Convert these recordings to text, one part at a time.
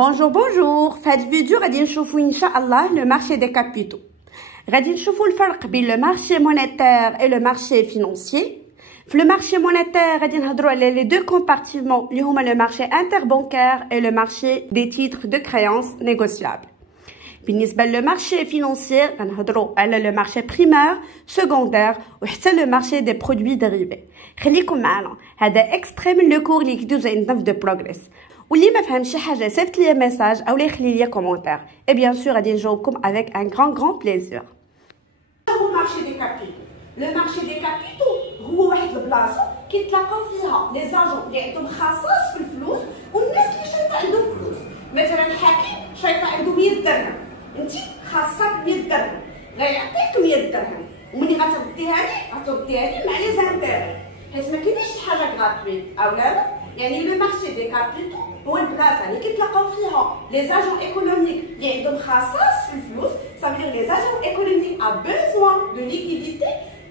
Bonjour, bonjour. في هذه الفيديو غادي نشوفوا ان شاء الله لو مارشي دي كابيتو. غادي نشوفوا الفرق بين لو مارشي مونيتير اي لو مارشي فينانسيي. في لو مارشي مونيتير غادي نهضروا على لي دو كومبارتيمون اللي هما لو مارشي انتربانكير اي لو مارشي دي تيتر دو كريانس نيغوسيابل. بالنسبه لو مارشي فينانسيي غنهضروا على لو مارشي بريمير سكوندير وحتى لو مارشي دي برودوي ديريفي. خليكم معنا، هذا اكستري من لو كور اللي كيدوز عندنا في دو بروغريس. واللي ما فهمش شي حاجه صيفط لي ميساج او يخلي لي كومونتير اي بيان سور غادي نجاوبكم افيك ان غران بليزير. هو المارشي دي كابيتو. لو مارشي دي كابيتو هو واحد البلاصه كيتلاقاو فيها لي زاجون اللي عندهم خصاص في الفلوس والناس اللي شايطه عندهم فلوس. مثلا الحكيم شايطه عنده 100 درهم، انت خاصك 100 درهم، غيعطيك 100 درهم وملي غترديها لي غترديها لي مع لي زانتيري، حيت ما كاينش شي حاجه غراتويت او لا. يعني لو مارشي دي كابيتو هو البلاصه اللي كيتلاقاو فيها لي زاجون ايكونوميك اللي عندهم خصاص في الفلوس. Ça veut dire les agents économiques ont besoin de liquidité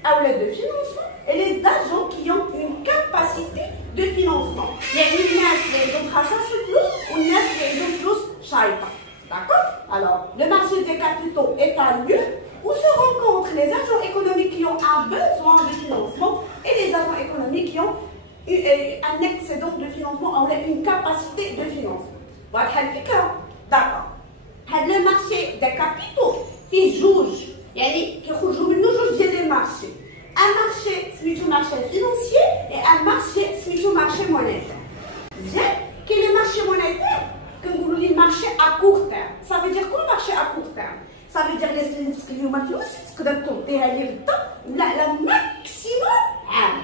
ou de financement et les agents qui ont une capacité de financement. يعني الناس اللي عندهم خصاص في الفلوس والناس اللي عندهم فلوس شايطه. D'accord? Alors, le marché des capitaux est un lieu où se rencontrent les agents économiques qui ont un besoin de financement et les agents économiques qui ont un excédent de financement ou une capacité de financement. Voilà الفكرة. D'accord. هذا المارشي دي كابيتو فيه جوج، يعني كيخرجوا منه جوج ديال لي مارشي. ان مارشي سميتو مارشي فينانسيي اي ان مارشي سميتو مارشي مونيتير. مزيان، كاين لو مارشي مونيتير كنقولوا ليه مارشي ا كور تيرم. صافي دير كل مارشي ا كور تيرم، صافي دير لي نفسك اليوم فلوس تقدر ترديها لي غدا ولا على ماكسيموم عام.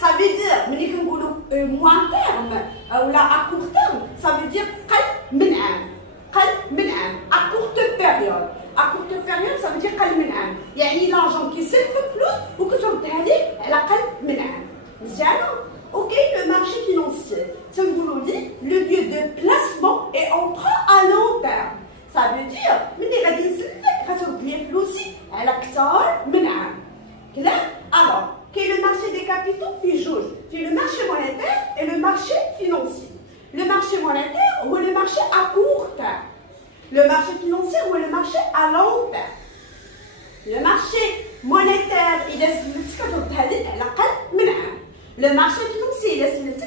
صافي دير ملي كنقولوا موان تيرم اولا ا كور تيرم صافي دير قل من عام. قل من عام à courte période. À courte période ça veut dire قل من عام، يعني لارجون كيسلف فلوس وكتردها ليه على قل من عام. مزيانه. وكاين لو مارشي فينانسيي تنقولوا ليه لو ليو دو بلاسمون اي امبرون ا لون تيرم. ça veut dire ملي غادي نسلفك غترد لي فلوسي على اكثر من عام. كلام؟ الوغ كاين لو مارشي دي كابيتو فيه جوج، فيه لو مارشي مونيتير اي لو مارشي فينانسيي. Le marché monétaire ou le marché à court terme. Le marché financier ou le marché à long terme. Le marché monétaire il est تقدر على أقل من عام. Le marché financier il est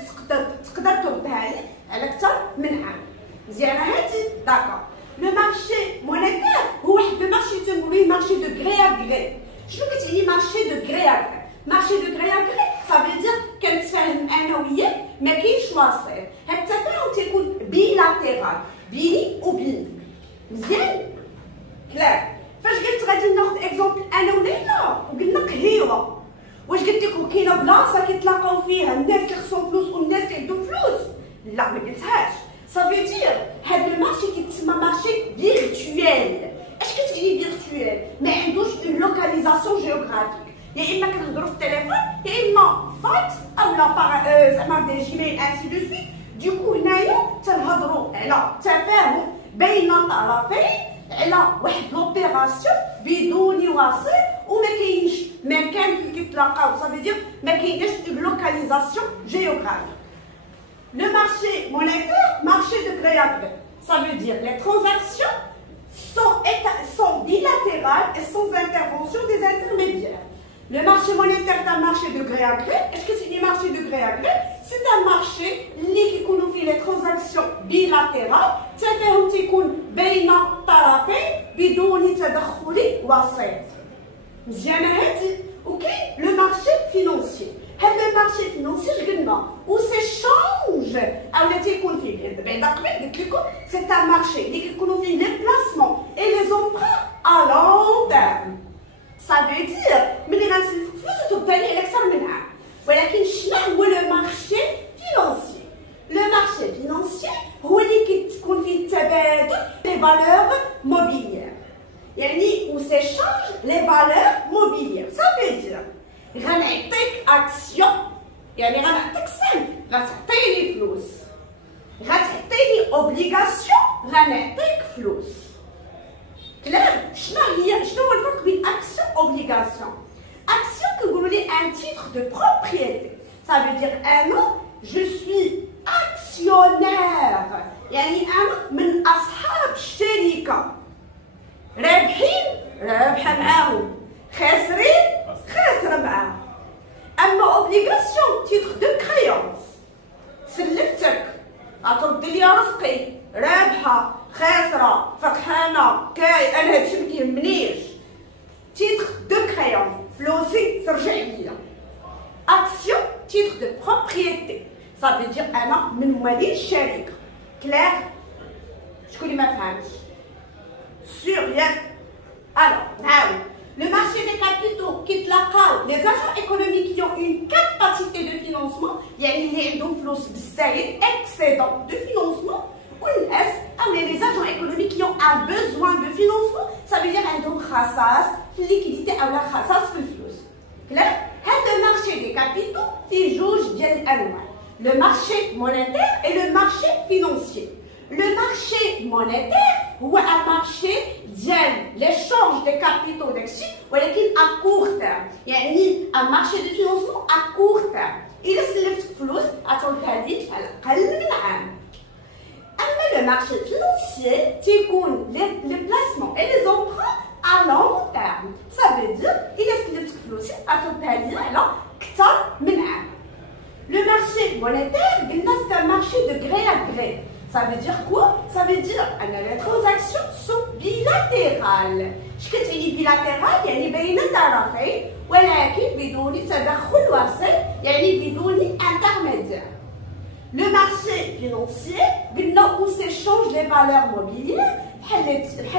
تقدر تردها لي على أكثر من عام. مزيانة هادي؟ داكور. Le marché monétaire هو واحد المارشي تنقولوا ليه marché de gré à gré. شنو كتعني marché de gré à gré؟ marché de gré à gré ça veut dire كنتفاهم انا وياك ما كاينش وسيط. هاد التفاهم تيكون بيلاتيرال بيني وبينك. مزيان؟ كلام. فاش قلت غادي ناخذ اكزومبل انا وليلى وقلنا قهيوه، واش قلت لكم كاينه بلاصه كيتلاقاو فيها الناس اللي خصهم فلوس والناس اللي عندهم فلوس؟ لا ما قلتهاش. صافي دير هاد المارشي كيتسمى مارشي فيرتويال. اش كتعني فيرتويال؟ ما عندوش اون لوكاليزاسيون جيوغرافيك، يا اما كنهضروا في التليفون يا اما فايت اولا زعما دي جيميل انسي دو سويت. دوكو هنايا تنهضروا على تفاهم بين الطرفين على واحد لوبيراسيون بدون وسيط وما كاينش مكان فين كيتلاقاو. صافي دير ما كايناش اون لوكاليزاسيون جيوغرافيك. Le marché monétaire, marché de gré à gré. Ça veut dire les transactions sont bilatérales et sans intervention des intermédiaires. Le marché monétaire est un marché de gré à gré. Est-ce que c'est un marché de gré à gré? C'est un marché qui fait les transactions bilatérales. تفاهم تيكون بين طرفين بدون تدخل وسيط. مزيانة هادي؟ وكاين لو مارشي فينانسيي. هذا المارشي فينانسيي قلنا و سيشانج اولا تيكون فيه بعدا قبل قلت لكم سي ان مارشي اللي كيكونوا فيه لي بلاسمون اي لي زومبرون ا لون تيرم. Ça veut dire ملي غنسلف فلوس تردها لي على أكثر من عام. ولكن شنو هو لو مارشي فينانسيي؟ لو مارشي فينانسيي هو اللي كتكون فيه التبادل لي فالور موبيليير، يعني و سيشانج لي فالور موبيليير. صافي دير غنعطيك اكسيون، يعني غنعطيك سهم غتعطيني فلوس، غتعطيني اوبليغاسيون غنعطيك فلوس. كلام. شنو هو الفرق بين اكسيون اوبليغاسيون؟ اكسيون كنقولوا ليه ان تيتر دو بروبريتي. Ça veut dire un nom je suis actionnaire يعني انا من اصحاب الشركه، رابحين رابحه معاهم، خاسرين خاسره معاهم. اما اوبليغاسيون تيتر دو كريونس، سلفتك غترد لي رزقي، رابحه خاسره فرحانه انا هادشي ما كيهمنيش. تيتر دو كريونس فلوسي ترجع ليا. اكسيون تيتر دو بروبريتي، صافي دير انا من موالين الشركه. كلير؟ شكون اللي ما فهمش؟ سور ياك؟ الو نعاود. Le marché des capitaux qui تلاقاو les agents économiques qui ont une capacité de financement، يعني اللي عندهم فلوس بالزايد excédent de financement، والناس او les agents économiques qui ont un besoin de financement، ça veut dire عندهم خصاص في الليكيديتي او لا خصاص في الفلوس. كلير؟ هذا المارشي دي كابيتو فيه جوج ديال الانواع، le marché monétaire et le marché financier. Le marché monétaire هو un marché ديال l'échange des capitaux داكشي، ولكن à court terme، يعني un marché de financement à court terme. إلا سلفتك فلوس غتردها ليك على أقل من عام. أما le marché financier تيكون les placements et les emprunts à long terme. Ça veut dire إلا سلفتك فلوسي غتردها ليا على أكثر من عام. Le marché monétaire, c'est un marché de gré à gré. Ça veut dire quoi? Ça veut dire que les transactions sont bilatérales. Ce qui est bilatéral, يعني بين طرفين ولكن بدون تدخل وسيط، يعني بدون intermédiaire. Le marché financier, où s'échangent les valeurs mobilières,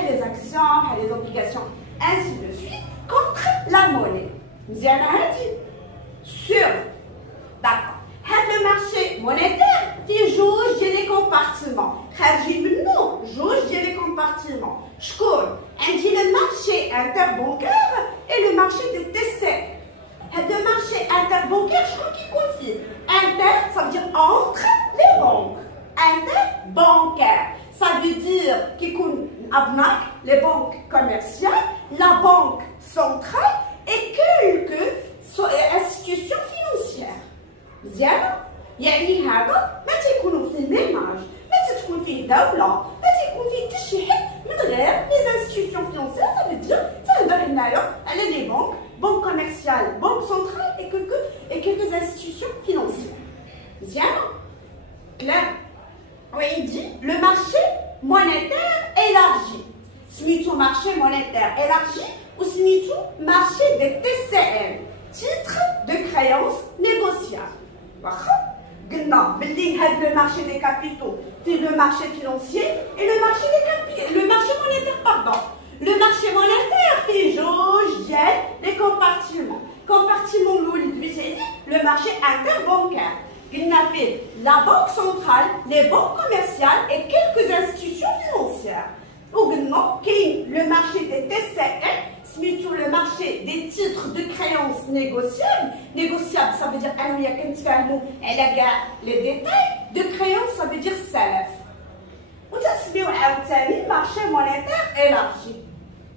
les actions, les obligations, ainsi de suite, contre la monnaie. مزيانة هادي؟ Sûr. D'accord. هذا المارشي مونيتير فيه جوج ديال لي كومبارتيمون، خارجين منه جوج ديال لي كومبارتيمون. شكون؟ عندي لو مارشي انتر بونكير اي لو مارشي دو تي سي. هذا المارشي انتر بونكير شكون كيكون فيه؟ انتر ça veut dire entre les banques. انتر بانكير ça veut dire كيكون ابناك لي بانك كوميرسيال، لا بانك سنترال et quelques institutions financières. مزيانة؟ يعني هذا ما تيكونوا فيه ميناج، ما تكون فيه دولة، ما تيكون فيه حتى شي حد من غير لي انستيتيوشن فينونسيير. ça veut dire تنهضر هنايا على لي بنك، بنك كوميرسيال، بنك سنترال et quelques institutions financières. مزيانة؟ كلير؟ وعندي لو مارشي مونيتير élargi، سميتو مارشي مونيتير élargi وسميتو مارشي دي TCN، titre de créance négociable. واخا قلنا باللي هاد لو مارشي دي كابيتو في لو مارشي فينانسيي et le marché monétaire pardon. Le marché monétaire فيه جوج ديال لي كومبارتيمون. كومبارتيمون الاول دويتاني لو مارشي انتربانكير، قلنا فيه لا بنك سنترال، لي بنك كوميرسيال et quelques institutions financières. وقلنا كاين لو مارشي دي TCN سميتو le marché des titres de créance négociables. Négociable, ça veut dire أنا وياك كنتفاهمو على كاع لي ديتاي. De créance, ça veut dire سلف. وتنسميو عاوتاني مارشي مونيتير élargi.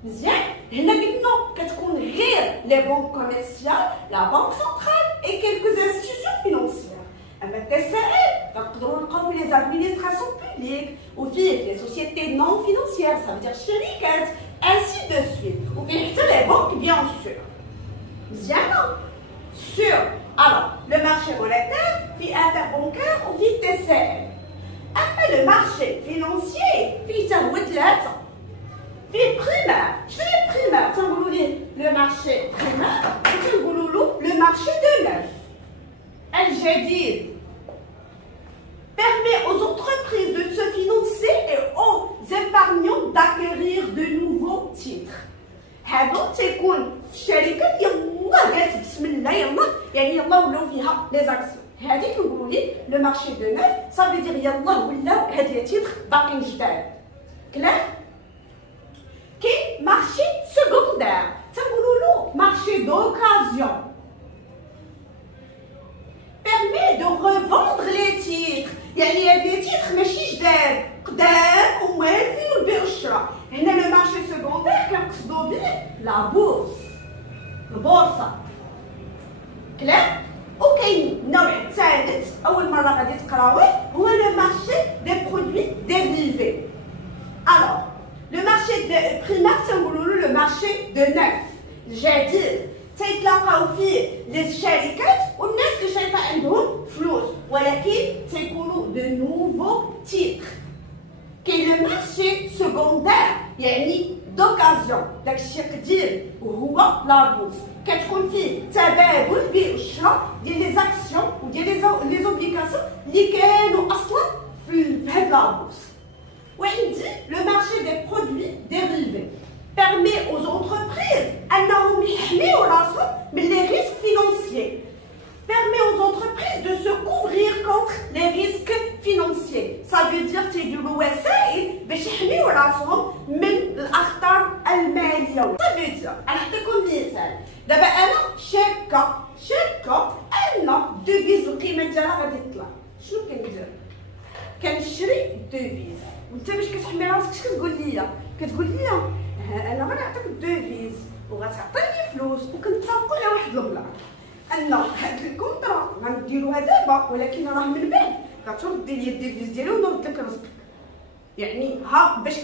مزيان؟ هنا قلنا كتكون غير لي بنك كوميرسيال، لا بنك سنترال et quelques institutions financières. أما TCN غنقدروا نلقاو في لي زادمينستراسيون بوبليك وفيه لي سوسيتي نون فينانسيير، ça veut dire شركات ainsi de suite. Ou bien les banques, bien sûr. Bien, sûr. Alors, le marché monétaire, puis interbancaire ou puis TCN. Après le marché financier, puis primaire. Chez primaire, le marché primaire, le marché de neuf. Al-Jadid permet aux entreprises de se financer et aux épargnants d'acquérir de nouveaux titres. هادو تيكون الشركه يلاه قالت بسم الله يلاه، يعني يلاه ولاو فيها لي زاكسيون. هادي كنقولوا لي لو مارشي دو نوف، صافي دير يلاه ولاو هاد لي تيتر باقيين جداد. كلير؟ كاين مارشي سكوندير، تنقولوا له مارشي دوكازيون. permet de revendre les titres، يعني هاد لي تيتر ماشي جداد، قدام ومالفين والبيع والشراء. هنا لو مارشي سكوندير كنقصدو بيه لا بورس، البورصة. كلير؟ وكاين النوع الثالث اول مره غادي تقراوه هو لو مارشي دي برودوي ديريفي. الوغ لو مارشي دي بريمير تنقولوا له لو مارشي دو نوف الجديد، تيتلاقاو فيه الشركات والناس اللي شايفه عندهم فلوس ولكن تيكونوا دو نوفو تيتر. كاين لو مارشي سكوندير يعني دوكازيون، داكشي قديم وهو لا بورس، كتكون فيه تبادل بين الشراء ديال لي زاكسيون وديال لي زوبليكاسيون اللي كانوا اصلا في هاد لا بورس. وعندي لو مارشي دي برودوي ديريفي permet aux entreprises انهم يحميو راسهم من لي ريسك فينانسيي. permet aux entreprises de se couvrir contre les risques financiers. Ça veut dire تيديروا وسائل باش يحميو راسهم من الاخطار الماليه. Ça veut dire انا نعطيكم مثال، دابا انا شاكه ان دوفيز القيمه ديالها غادي تطلع، شنو كندير؟ كنشري دوفيز، وانت باش كتحمي راسك اش كتقول ليا؟ كتقول ليا انا غنعطيك الدوفيز وغتعطيني فلوس وكنتفقوا على واحد البلان ان هاد الكونطرا غنديروها دابا ولكن راه من بعد غتردي لي الديفيز ديالي ونرد لك رزقك. يعني ها باش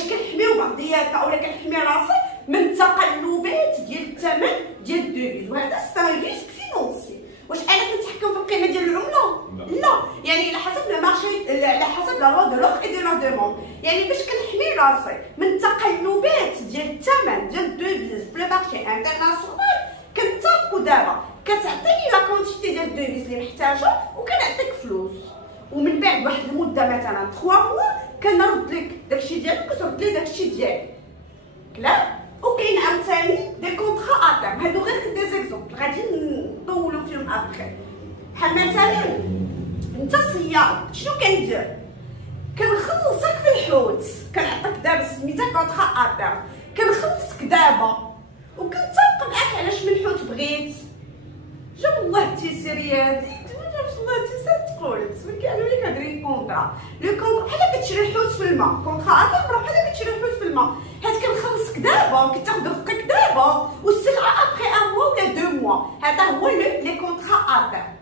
كنحميو بعضياتنا ولا كنحمي راسي من التقلبات ديال الثمن ديال الديفيز، وهذا سي ريسك فينونسي. واش انا كنتحكم في القيمه ديال العمله؟ لا، يعني على حسب لو مارشي، على حسب لا لوا دو لوفر اي دو لا دوموند. يعني باش كنحمي راسي من التقلبات ديال الثمن ديال الديفيز في لو مارشي انترناسيونال، كنتفقوا دابا كتعطيني لا كونتيتي ديال الديفيز اللي محتاجه وكنعطيك فلوس، ومن بعد واحد المده مثلا 3 موا كنرد لك داكشي ديالك وكترد لي داكشي ديالي. كلار؟ وكاين عاوتاني دي كونطرا اتام، هادو غير دي زيكزومبل غادي نطولو فيهم ابخي. بحال مثلا انت صياد، شنو كندير؟ كنخلصك في الحوت، كنعطيك دابا سميتها كونطرا اتام، كنخلصك دابا وكنتفق معاك على شمن الحوت بغيت. جاب الله التيسيريه هادي، جاب الله التيسير تقول تسمى كيعملوا لك هاد لي كونطرا. لو كونطرا بحال كتشري الحوت في الماء، كونطرا اتام راه بحال كتشري الحوت في الماء، هاد كنخلصك دابا وكتاخد رزقك دابا والسلعه ابخي ان موا ولا 2 موا. هذا هو لي كونطرا اتام.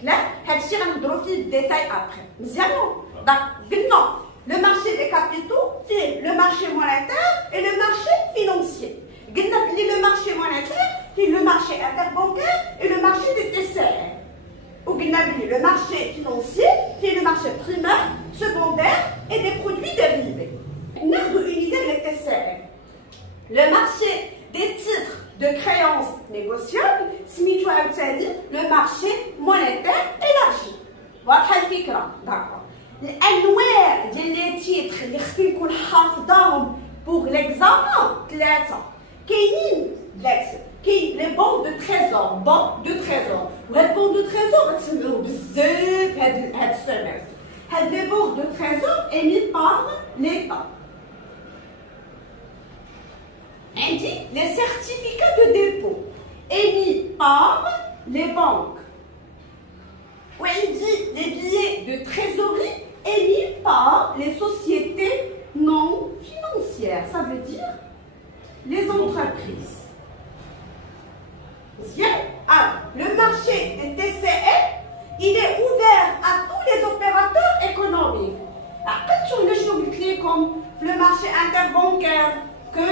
كلار؟ هادشي غنهضروا فيه بالديتاي ابخي. مزيانو؟ داك قلنا لو مارشي دي كابيتو فيه لو مارشي مونيتير اي لو مارشي فينانسيي. قلنا بلي لو مارشي مونيتير فيه لو مارشي انتربانكير اي لو مارشي دي تي سي ار. وقلنا بلي لو مارشي فينانسيي فيه لو مارشي بريمير سكوندير اي دي برودوي ديريفي. ناخدو اون ايدي ديال تي سي ار. لو مارشي دي تيتر de créances négociables سميتو عاوتاني لو مارشي مونيتير élargi. واضحه الفكره؟ داكور. الانواع ديال لي تيتر اللي خصني نكون حافظاهم بوغ ليكزامان 3 كاينين. كاين لي بون دو تريزور، بون دو تريزور، وهاد بون دو تريزور غتسمعوه بزاف هاد السيمستر. هاد لي بون دو تريزور émis par l'État. عندي les certificats de dépôt émis par les banques. وعندي les billets de trésorerie émis par les sociétés non financières. Ça veut dire les entreprises. Bien. Alors, le marché des TCR, il est ouvert à tous les opérateurs économiques. Le marché interbancaire, que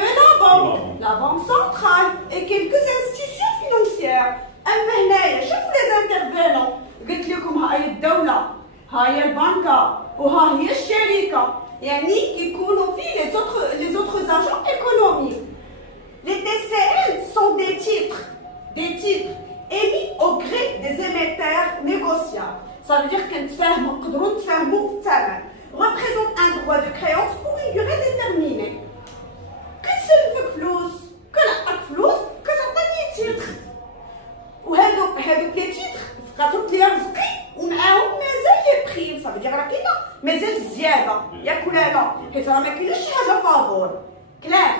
la banque centrale et quelques institutions financières. أما هنايا شوفوا les intervenants. قلت لكم هاي الدولة، هاي البنكة، وها هي الشركة، يعني كيكونوا فيه les autres agents économiques. Les TCL sont des titres émis au gré des émetteurs négociables. Ça veut dire كنتفاهموا نقدروا نتفاهموا في الثمن. Représente un droit de créance pour une durée déterminée. كنسلفك فلوس، كنعطيك فلوس، كتعطيني تيتر. وهادوك لي تيتر غترد لي رزقي ومعاهم مازال لي بريم. صافي راه كاينه مازال الزياده ياك ولا لا؟ حيت راه ما كايناش شي حاجه فابور. كلار؟